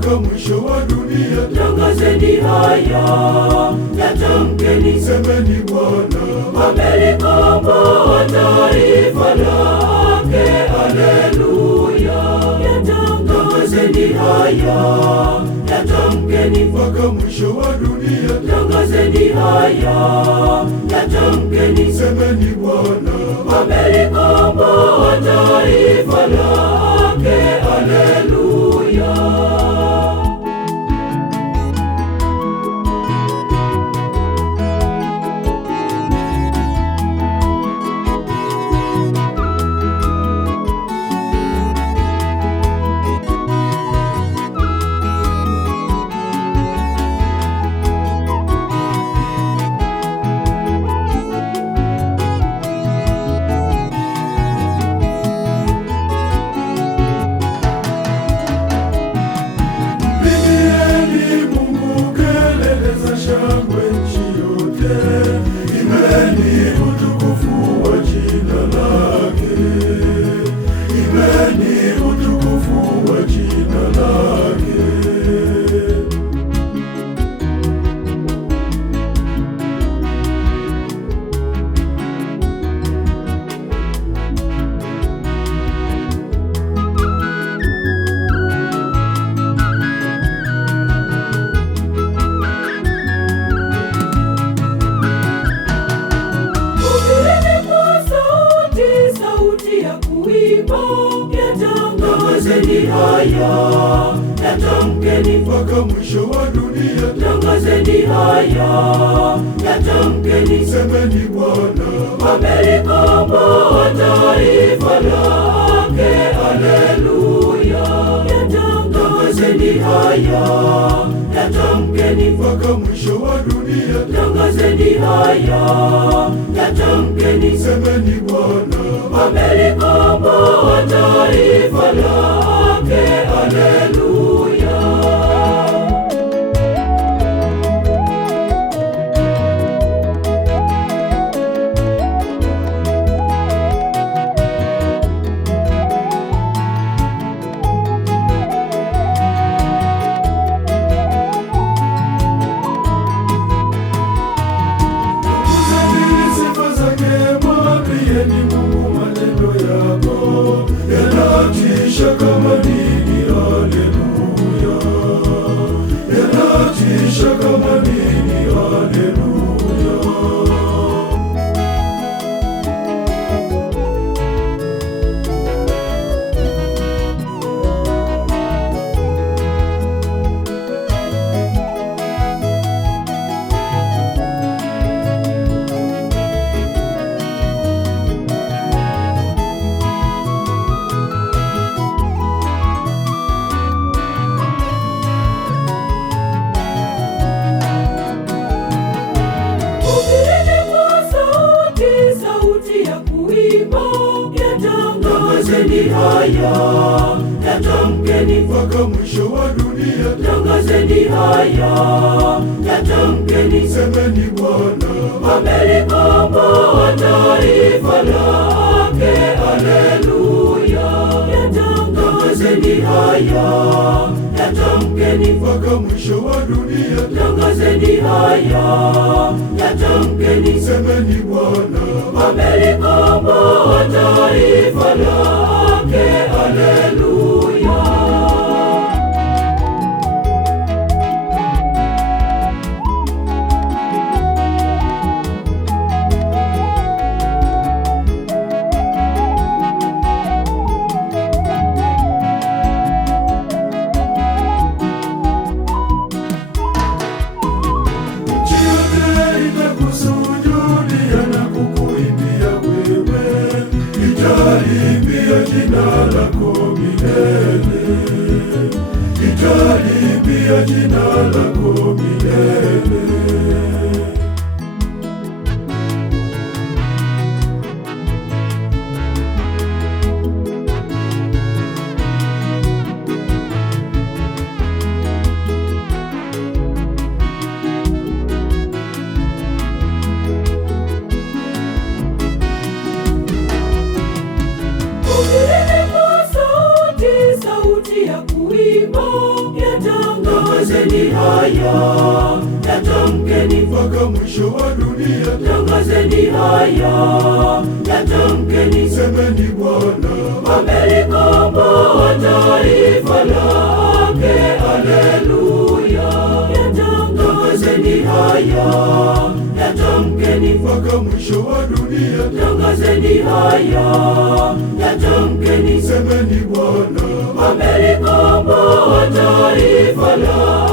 mpaka mwisho wa dunia. Tangazeni haya, yatamkeni, semeni Bwana amelikomboa taifa lake. Haleluya! Tangazeni haya, yatamkeni, mpaka mwisho wa dunia. tangazeni haya, yatamkeni, semeni Bwana amelikomboa taifa lake. Haleluya! Tangazeni haya, yatamkeni, mpaka mwisho wa dunia. tangazeni haya, yatamkeni, semeni Bwana amelikomboa taifa lake. Haleluya! Tangazeni haya, yatamkeni, mpaka mwisho wa dunia. tangazeni haya, yatamkeni, semeni Bwana amelikomboa taifa lake. Haleluya! yanatisha kama nini. Haleluya, yanatisha kama nini. Haleluya. Tangazeni haya, yatamkeni, mpaka mwisho wa dunia. tangazeni haya, yatamkeni, semeni Bwana amelikomboa taifa lake. Haleluya! Tangazeni haya, yatamkeni, mpaka mwisho wa dunia. tangazeni haya, yatamkeni, semeni Bwana amelikomboa taifa lake. Haleluya! italiimbia jina lako milele, italiimbia jina lako milele. Sauti ya kuimba haya, yatamkeni mpaka mwisho wa dunia. tangazeni haya, yatamkeni Semeni Bwana amelikomboa taifa lake, haleluya. Tangazeni haya, yatamkeni mpaka mwisho wa dunia. tangazeni haya, yatamkeni Semeni Bwana amelikomboa taifa lake.